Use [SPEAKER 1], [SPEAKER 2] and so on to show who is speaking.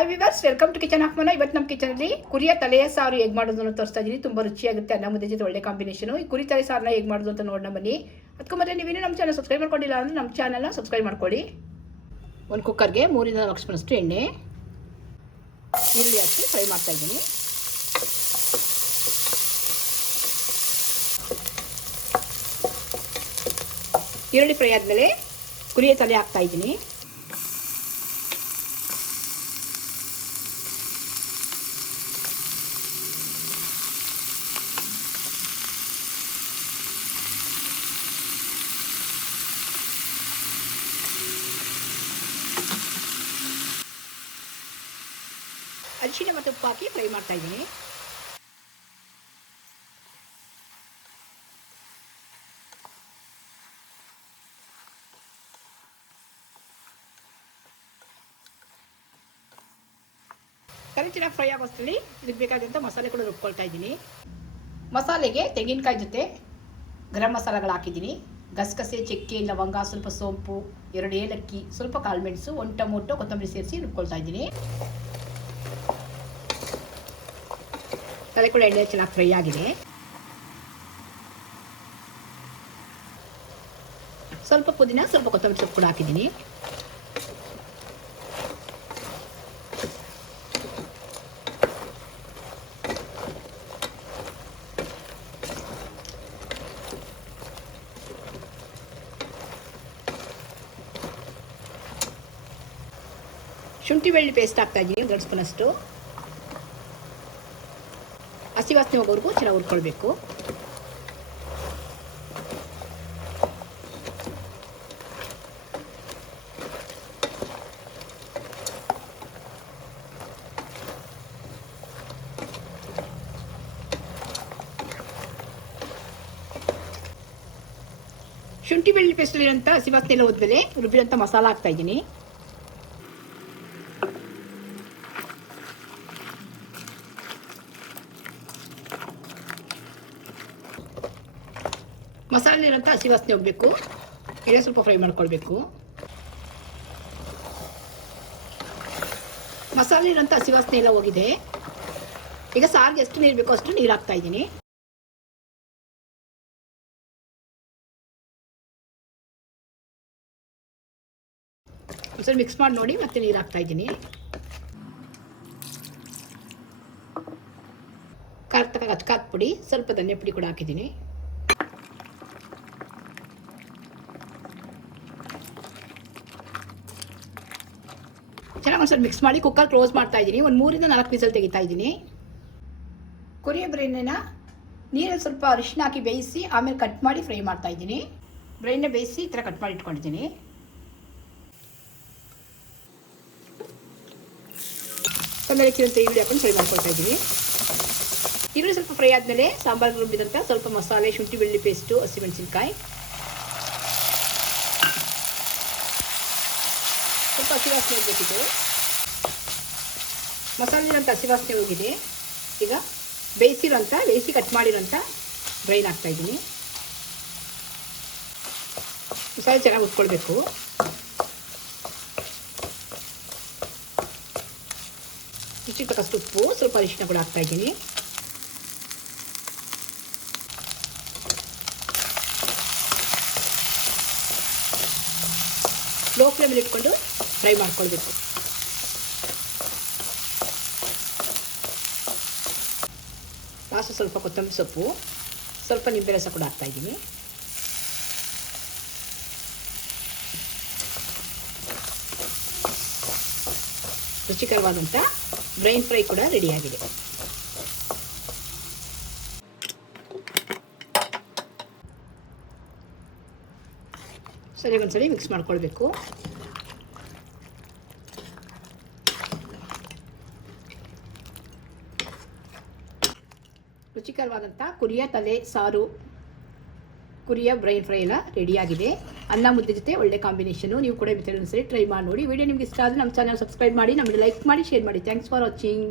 [SPEAKER 1] Hi viewers welcome to kitchen of ಇವತ್ತು ನಮ್ಮ ಕಿಚನಲ್ಲಿ ಕುರಿಯ ತಲೆಯ ಸಾರು ಹೇಗೆ ಮಾಡೋದನ್ನು ತೋರಿಸ್ತಾ ಇದ್ದೀನಿ ತುಂಬ ರುಚಿಯಾಗುತ್ತೆ, ಅನ್ನ ಮುದ್ದೆ ಜೊತೆ ಒಳ್ಳೆ ಕಾಂಬಿನೇಷನು ಈ ಕುರಿ ತಲೆ ಸಾರನ್ನ ಹೇಗೆ ಮಾಡೋದು ಅಂತ ನೋಡೋಣ ಬನ್ನಿ. ಅದಕ್ಕೂ ಮೊದಲೇ ನೀವೇನು ನಮ್ಮ ಚಾನಲ್ ಸಬ್ಸ್ಕ್ರೈಬ್ ಮಾಡ್ಕೊಂಡಿಲ್ಲ ಅಂದರೆ ನಮ್ಮ ಚಾನಲ್ನ ಸಬ್ಸ್ಕ್ರೈಬ್ ಮಾಡ್ಕೊಳ್ಳಿ. ಒಂದು ಕುಕ್ಕರ್ಗೆ ಮೂರಿಂದ ನಾಲ್ಕು ಸ್ಪೂನಷ್ಟು ಎಣ್ಣೆ, ಈರುಳ್ಳಿ ಹಾಕಿ ಫ್ರೈ ಮಾಡ್ತಾ ಇದ್ದೀನಿ ಈರುಳ್ಳಿ ಫ್ರೈ ಆದಮೇಲೆ ಕುರಿಯ ತಲೆ ಹಾಕ್ತಾ ಇದ್ದೀನಿ ಅರಿಶಿಣ ಮತ್ತು ಉಪ್ಪು ಹಾಕಿ ಫ್ರೈ ಮಾಡ್ತಾ ಇದ್ದೀನಿ. ಕರಿ ಫ್ರೈ ಆಗೋಷ್ಟರಲ್ಲಿ ಇದಕ್ಕೆ ಬೇಕಾದಂಥ ಮಸಾಲೆ ಕೂಡ ರುಬ್ಕೊಳ್ತಾ ಇದ್ದೀನಿ. ಮಸಾಲೆಗೆ ತೆಂಗಿನಕಾಯಿ ಜೊತೆ ಗರಂ ಮಸಾಲೆಗಳು ಹಾಕಿದ್ದೀನಿ. ಗಸಗಸೆ, ಚಕ್ಕೆ, ಲವಂಗ, ಸ್ವಲ್ಪ ಸೋಂಪು, ಎರಡು ಏಲಕ್ಕಿ, ಸ್ವಲ್ಪ ಕಾಳುಮೆಣಸು ಒಂದು ಟೊಮೊಟೊ, ಕೊತ್ತಂಬರಿ ಸೇರಿಸಿ ರುಬ್ಕೊಳ್ತಾ ಇದ್ದೀನಿ. ತಲೆ ಕೂಡ ಎಣ್ಣೆ ಚೆನ್ನಾಗಿ ಫ್ರೈ ಆಗಿದೆ. ಸ್ವಲ್ಪ ಪುದೀನ, ಸ್ವಲ್ಪ ಕೊತ್ತಂಬರಿ ಸೊಪ್ಪು ಕೂಡ ಹಾಕಿದ್ದೀನಿ. ಶುಂಠಿ ಬೆಳ್ಳಿ ಪೇಸ್ಟ್ ಹಾಕ್ತಾ ಇದ್ದೀನಿ ಎರಡು ಸ್ಪೂನಷ್ಟು. ಹಸಿ ವಾಸನೆ ಹೋಗೋವರೆಗೂ ಚೆನ್ನಾಗಿ ಹುರ್ಕೊಳ್ಬೇಕು. ಶುಂಠಿ ಬೆಳ್ಳಿ ಪೇಸ್ಟಲ್ಲಿರೋಂಥ ಹಸಿ ವಾಸನೆ ಎಲ್ಲ ಹೋದ್ಮೇಲೆ ರುಬ್ಬಿರೋಂಥ ಮಸಾಲ ಹಾಕ್ತಾ ಇದ್ದೀನಿ. ಮಸಾಲೆ ಇರೋಂಥ ಹಸಿ ವಾಸನೆ ಹೋಗಬೇಕು. ಇದೇ ಸ್ವಲ್ಪ ಫ್ರೈ ಮಾಡ್ಕೊಳ್ಬೇಕು. ಮಸಾಲೆ ಇರೋಂಥ ಹಸಿ ವಾಸನೆ ಎಲ್ಲ ಹೋಗಿದೆ. ಈಗ ಸಾರಿಗೆ ಎಷ್ಟು ನೀರು ಬೇಕೋ ಅಷ್ಟು ನೀರು ಹಾಕ್ತಾ ಇದ್ದೀನಿ. ಒಂದ್ಸಲ ಮಿಕ್ಸ್ ಮಾಡಿ ನೋಡಿ, ಮತ್ತೆ ನೀರು ಹಾಕ್ತಾ ಇದ್ದೀನಿ. ಖಾರ ತಕ್ಕ ಪುಡಿ ಸ್ವಲ್ಪ ಧನ್ಯ ಪುಡಿ ಕೂಡ ಹಾಕಿದ್ದೀನಿ. ಚೆನ್ನಾಗಿ ಒಂದ್ಸಲ ಮಿಕ್ಸ್ ಮಾಡಿ ಕುಕ್ಕರ್ ಕ್ಲೋಸ್ ಮಾಡ್ತಾ ಇದ್ದೀನಿ. ಒಂದು ಮೂರಿಂದ ನಾಲ್ಕು ವಿಸಲ್ ತೆಗಿತಾ ಇದ್ದೀನಿ. ಕೊರಿಯ ನೀರಲ್ಲಿ ಸ್ವಲ್ಪ ಅರಿಶಿನ ಹಾಕಿ ಬೇಯಿಸಿ ಆಮೇಲೆ ಕಟ್ ಮಾಡಿ ಫ್ರೈ ಮಾಡ್ತಾ ಇದ್ದೀನಿ. ಬ್ರೈನ್ನ ಬೇಯಿಸಿ ಈ ಥರ ಕಟ್ ಮಾಡಿ ಇಟ್ಕೊಂಡಿದ್ದೀನಿ. ಆಮೇಲೆ ಕಿರಂತ ಈರುಳ್ಳಿ ಹಾಕೊಂಡು ಫ್ರೈ ಮಾಡ್ಕೊಳ್ತಾ ಇದ್ದೀನಿ. ಈರುಳ್ಳಿ ಸ್ವಲ್ಪ ಫ್ರೈ ಆದಮೇಲೆ ಸಾಂಬಾರು ರುಬ್ಬಿದಂಥ ಸ್ವಲ್ಪ ಮಸಾಲೆ, ಶುಂಠಿ ಬೆಳ್ಳಿ ಪೇಸ್ಟು ಹಸಿಮೆಣಸಿನ್ಕಾಯಿ. ಸ್ವಲ್ಪ ಹಸಿ ವಾಸನೆ ಹಸಿ ವಾಸನೆ ಹೋಗಿದೆ. ಈಗ ಬೇಯಿಸಿರೋಂಥ ಬೇಯಿಸಿ ಕಟ್ ಮಾಡಿರೋಂಥ ಡ್ರೈನ್ ಹಾಕ್ತಾಯಿದ್ದೀನಿ ಮಸಾಲೆ ಚೆನ್ನಾಗಿ ಉತ್ಕೊಳ್ಬೇಕು ರುಚಿ ತಕ್ಕಷ್ಟು ಉಪ್ಪು, ಸ್ವಲ್ಪ ಅರಿಶಿನ ಕೂಡ ಹಾಕ್ತಾಯಿದ್ದೀನಿ ಲೋ ಫ್ಲೇಮಲ್ಲಿ ಇಟ್ಕೊಂಡು ಫ್ರೈ ಮಾಡ್ಕೊಳ್ಬೇಕು. ಲಾಸ್ಟ್ ಸ್ವಲ್ಪ ಕೊತ್ತಂಬರಿ ಸೊಪ್ಪು, ಸ್ವಲ್ಪ ನಿಂಬೆ ರಸ ಕೂಡ ಹಾಕ್ತಾಯಿದ್ದೀನಿ ರುಚಿಕರವಾದಂಥ ಬ್ರೈನ್ ಫ್ರೈ ಕೂಡ ರೆಡಿಯಾಗಿದೆ ಸರಿ, ಒಂದ್ಸರಿ ಮಿಕ್ಸ್ ಮಾಡ್ಕೊಳ್ಬೇಕು. ರುಚಿಕರವಾದಂಥ ಕುರಿಯ ತಲೆ ಸಾರು, ಕುರಿಯ ಬ್ರೈನ್ ಫ್ರೈ ಎಲ್ಲ ರೆಡಿಯಾಗಿದೆ ಅನ್ನ ಮುದ್ದೆ ಜೊತೆ ಒಳ್ಳೆ ಕಾಂಬಿನೇಷನು ನೀವು ಕೂಡ ಒಂದ್ಸರಿ ಟ್ರೈ ಮಾಡಿ ನೋಡಿ. ವಿಡಿಯೋ ನಿಮ್ಗೆ ಇಷ್ಟ ಆದರೆ ನಮ್ಮ ಚಾನಲ್ ಸಬ್ಸ್ಕ್ರೈಬ್ ಮಾಡಿ, ನಮಗೆ ಲೈಕ್ ಮಾಡಿ ಶೇರ್ ಮಾಡಿ. Thanks for watching